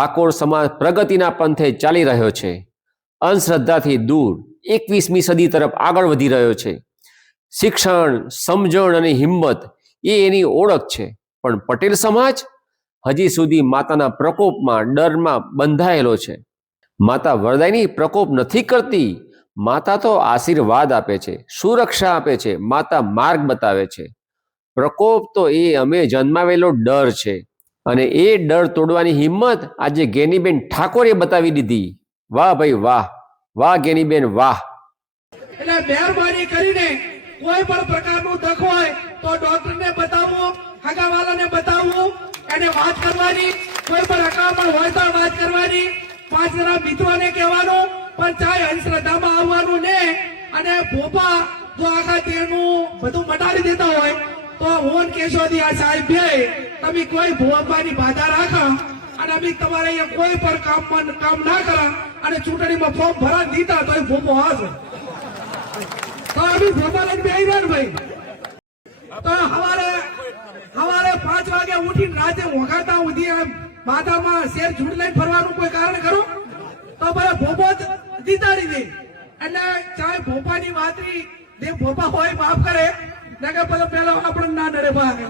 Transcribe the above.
ઠાકોર સમાજ પ્રગતિના પંથે ચાલી રહ્યો છે. અંધશ્રદ્ધાથી દૂર એકવીસમી સદી તરફ આગળ વધી રહ્યો છે. શિક્ષણ, સમજણ અને હિંમત એ એની ઓળખ છે. પણ પટેલ સમાજ? હજી સુધી માતાના પ્રકોપમાં, ડરમાં બંધાયેલો છે. માતા વરદાયની પ્રકોપ નથી કરતી. માતા તો આશીર્વાદ આપે છે, સુરક્ષા આપે છે, માતા માર્ગ બતાવે છે. પ્રકોપ તો એ અમે જન્માવેલો ડર છે. અને એ ડર તોડવાની હિંમત આજે ગેનીબેન ઠાકોરે બતાવી દીધી. વાહ ભાઈ વાહ વાહ ગેનીબેન, વાહ. એટલે મહેરબાની કરીને કોઈ પણ પ્રકારનું દખ હોય તો ડોક્ટરને બતાવો, હગાવાલાને બતાવો, એને વાત કરવાની, કોઈ પણ અકામણ હોય તો વાત કરવાની. પાંચ જણા મિત્રોને કહેવાનું, પણ ચાહે અંધશ્રદ્ધામાં આવવાનું ને અને ભોપા જો આખા તેનું બધું મટાડી દેતા હોય તો હું કેશોદી આ સાહેબ તમે કોઈ ભોપાની બાધા રાખો અને અમે તમારે અહીંયા કોઈ પણ કામ કામ ના કરા અને ચૂંટણીમાં ફોર્મ ભરા દીધા તો ભોપો હશે તો અમે ભોપા લઈને બે રહ્યા ભાઈ. તો હવારે હવારે પાંચ વાગે ઉઠીને રાતે વગાડતા ઉધી એમ માથામાં શેર ઝૂંટ લઈને ફરવાનું કોઈ કારણ ખરું? તો ભાઈ ભોપો જ જીતાડી દે. એટલે ચાહે ભોપાની વાતરી, જે ભોપા હોય માફ કરે. નકર પછી પેલો આપણને ના ડરે એટલે